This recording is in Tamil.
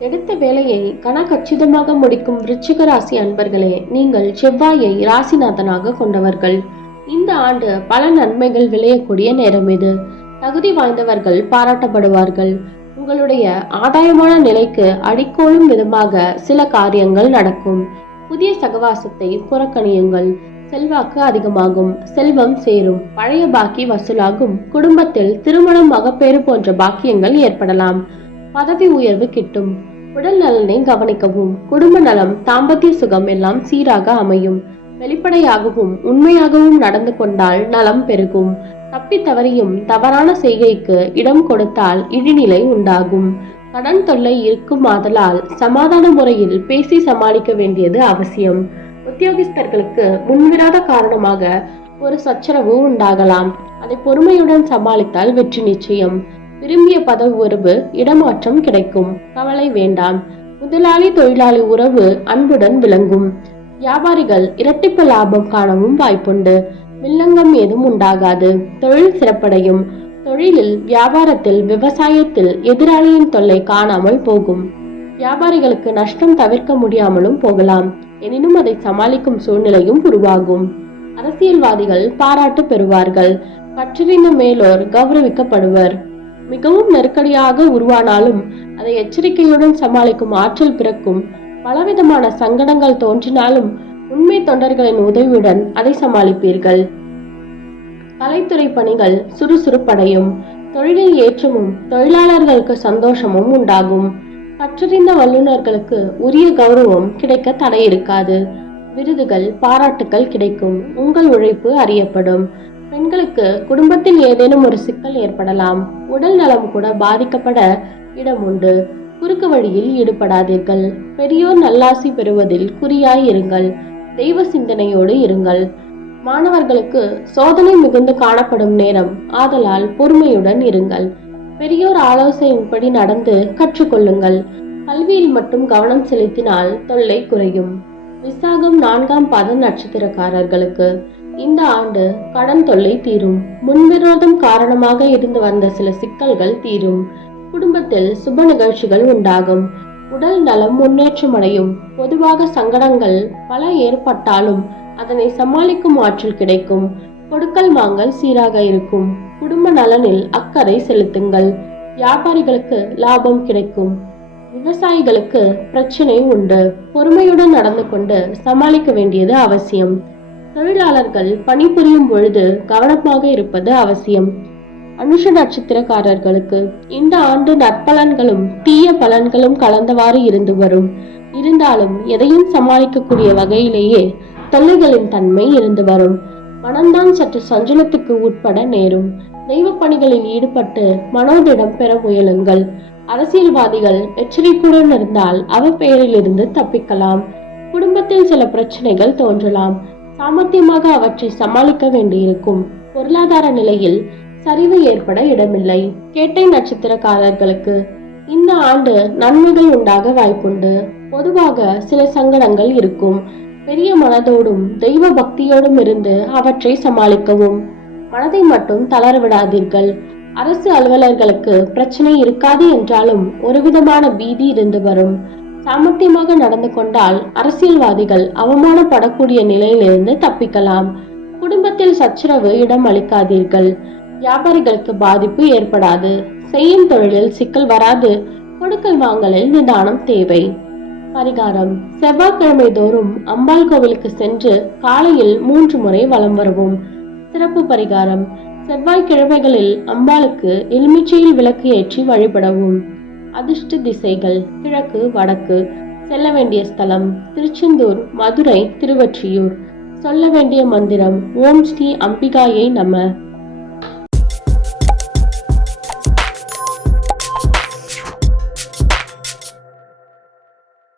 எடுத்த வேலையை கனகச்சிதமாக முடிக்கும் விருச்சிக ராசி அன்பர்களே நீங்கள் செவ்வாயை ராசிநாதனாக கொண்டவர்கள். இந்த ஆண்டு பல நன்மைகள் விளையக்கூடிய நேரம் இது. தகுதி வாய்ந்தவர்கள் பாராட்டப்படுவார்கள். உங்களுடைய ஆதாயமான நிலைக்கு அடிக்கோளும் விதமாக சில காரியங்கள் நடக்கும். புதிய சகவாசத்தை புறக்கணியுங்கள். செல்வாக்கு அதிகமாகும். செல்வம் சேரும். பழைய பாக்கி வசூலாகும். குடும்பத்தில் திருமணம் மகப்பேறு போன்ற பாக்கியங்கள் ஏற்படலாம். பதவி உயர்வு கிட்டும். உடல் நலனை கவனிக்கவும். குடும்ப நலம் தாம்பத்திய சுகம் எல்லாம் சீராக அமையும். வெளிப்படையாகவும் உண்மையாகவும் நடந்து கொண்டால் நலம் பெருகும். தப்பி தவறியும் தவறான செய்கைக்கு இடம் கொடுத்தால் இழிநிலை உண்டாகும். கடன் தொல்லை இருக்கும் ஆதலால் சமாதான முறையில் பேசி சமாளிக்க வேண்டியது அவசியம். உத்தியோகஸ்தர்களுக்கு முன்விராத காரணமாக ஒரு சச்சரவு உண்டாகலாம். அதை பொறுமையுடன் சமாளித்தால் வெற்றி நிச்சயம். விரும்பிய பதவி உறவு இடமாற்றம் கிடைக்கும். கவலை வேண்டாம். முதலாளி தொழிலாளி உறவு அன்புடன் விளங்கும். வியாபாரிகள் இரட்டிப்பு லாபம் காணவும் வாய்ப்புண்டு. வில்லங்கம் ஏதும் உண்டாகாது. தொழில் சிறப்படையும். தொழிலில் வியாபாரத்தில் விவசாயத்தில் எதிராளியின் தொல்லை காணாமல் போகும். வியாபாரிகளுக்கு நஷ்டம் தவிர்க்க முடியாமலும் போகலாம். எனினும் அதை சமாளிக்கும் சூழ்நிலையும் உருவாகும். அரசியல்வாதிகள் பாராட்டு பெறுவார்கள். கற்றறிந்த மேலோர் கௌரவிக்கப்படுவர். மிகவும் நெருக்கடியாக உருவானாலும் அதை எச்சரிக்கையுடன் சமாளிக்கும் ஆற்றல் பிறக்கும். பலவிதமான சங்கடங்கள் தோன்றினாலும் உண்மை தொண்டர்களின் உதவியுடன் அதை சமாளிப்பீர்கள். கலைத்துறை பணிகள் சுறுசுறுப்படையும் தொழிலில் ஏற்றமும் தொழிலாளர்களுக்கு சந்தோஷமும் உண்டாகும். கற்றறிந்த வல்லுநர்களுக்கு உரிய கௌரவம் கிடைக்க தடை இருக்காது விருதுகள் பாராட்டுகள் கிடைக்கும். உங்கள் உழைப்பு அறியப்படும். பெண்களுக்கு குடும்பத்தில் ஏதேனும் ஒரு சிக்கல் ஏற்படலாம். உடல் நலம் கூட பாதிக்கப்பட இடம் உண்டு. குறுக்கு வழியில் ஈடுபடாதீர்கள். பெரியோர் நல்லாசி பெறுவதில் குறியாய் இருங்கள். தெய்வ சிந்தனையோடு இருங்கள். மாணவர்களுக்கு சோதனை மிகுந்து காணப்படும் நேரம். ஆதலால் பொறுமையுடன் இருங்கள். பெரியோர் ஆலோசனையின்படி நடந்து கற்றுக்கொள்ளுங்கள். கல்வியில் மட்டும் கவனம் செலுத்தினால் தொல்லை குறையும். விசாகம் நான்காம் பாத நட்சத்திரக்காரர்களுக்கு. இந்த ஆண்டு கடன் தொல்லை தீரும். முன்விரோதம் காரணமாக இருந்து வந்த சில சிக்கல்கள் தீரும். குடும்பத்தில் சுப நிகழ்ச்சிகள் உண்டாகும். உடல் நலம் முன்னேற்றம் அடையும். பொதுவாக சங்கடங்கள் பல ஏற்பட்டாலும் அதனை சமாளிக்கும் ஆற்றல் கிடைக்கும். கொடுக்கல் வாங்கல் சீராக இருக்கும். குடும்ப நலனில் அக்கறை செலுத்துங்கள். வியாபாரிகளுக்கு லாபம் கிடைக்கும். விவசாயிகளுக்கு பிரச்சனை உண்டு. பொறுமையுடன் நடந்து கொண்டு சமாளிக்க வேண்டியது அவசியம். தொழிலாளர்கள் பணிபுரியும் பொழுது கவனமாக இருப்பது அவசியம். அனுஷ நட்சத்திரக்காரர்களுக்கு இந்த ஆண்டு நற்பலன்களும் தீய பலன்களும் கலந்தவாறு இருந்து வரும். இருந்தாலும் எதையும் சமாளிக்கக்கூடிய வகையிலேயே தொல்லைகளின் தன்மை இருந்து வரும். மனம்தான் சற்று சஞ்சலத்துக்கு உட்பட நேரும். தெய்வ பணிகளில் ஈடுபட்டு மனோதிடம் பெற முயலுங்கள். அரசியல்வாதிகள் எச்சரிக்கையுடன் இருந்தால் அவ பெயரிலிருந்து தப்பிக்கலாம். குடும்பத்தில் சில பிரச்சனைகள் தோன்றலாம். சாமர்த்தியமாக அவற்றை சமாளிக்க வேண்டியிருக்கும். பொருளாதார நிலையில் சரிவு ஏற்பட இடமில்லை. கேட்டை நட்சத்திரக்காரர்களுக்கு இந்த ஆண்டு நன்மைகள் உண்டாக வாய்ப்புண்டு. பொதுவாக சில சங்கடங்கள் இருக்கும். பெரிய மனதோடும் தெய்வ பக்தியோடும் இருந்து அவற்றை சமாளிக்கவும். மனதை மட்டும் தளர விடாதீர்கள் அரசு அலுவலர்களுக்கு பிரச்சனை இருக்காது என்றாலும் ஒரு விதமான பீதி இருந்து வரும். சாமர்த்தியமாக நடந்து கொண்டால் அரசியல்வாதிகள் அவமானப்படக்கூடிய நிலையிலிருந்து தப்பிக்கலாம். குடும்பத்தில் சச்சரவு இடம் அளிக்காதீர்கள். வியாபாரிகளுக்கு பாதிப்பு ஏற்படாது. செய்யும் தொழிலில் சிக்கல் வராது. கொடுக்கல் வாங்கலில் நிதானம் தேவை. பரிகாரம். செவ்வாய்க்கிழமை தோறும் அம்பாள் கோவிலுக்கு சென்று காலையில் மூன்று முறை வலம் வருவோம். சிறப்பு பரிகாரம். செவ்வாய்க்கிழமைகளில் அம்பாளுக்கு எலுமிச்சையில் விளக்கு ஏற்றி வழிபடவும். அதிர்ஷ்ட திசைகள். கிழக்கு வடக்கு. செல்ல வேண்டிய ஸ்தலம். திருச்செந்தூர் மதுரை திருவற்றியூர். சொல்ல வேண்டிய மந்திரம் ஓம் ஸ்ரீ அம்பிகாயை நம.